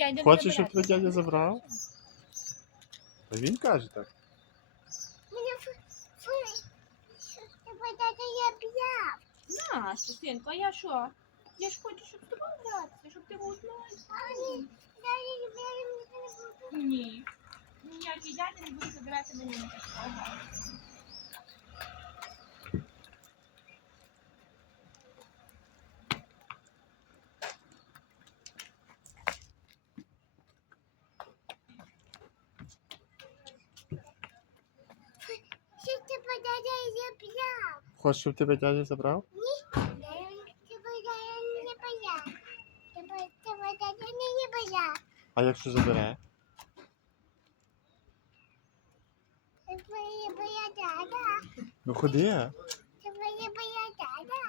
дядя Хочеш, щоб тебе дядя забрав? Та він каже так. Фу, тебе дядя я п'яв. Нащо, синку, а я що? Я ж хочу, щоб з тобою гратися, щоб ти гузнала. А ні, дядя я не буду. Ні. Ніякий дядя не буде забирати мене на такого. Що тебе я. Хочеш, щоб тебе дядя забрав? Ні, тебе дядя не п'яв. Тебе, тебе дядя не п'яв. А якщо забере? Тебе п'яв дядя. Ну ходи. Тебе п'яв дядя.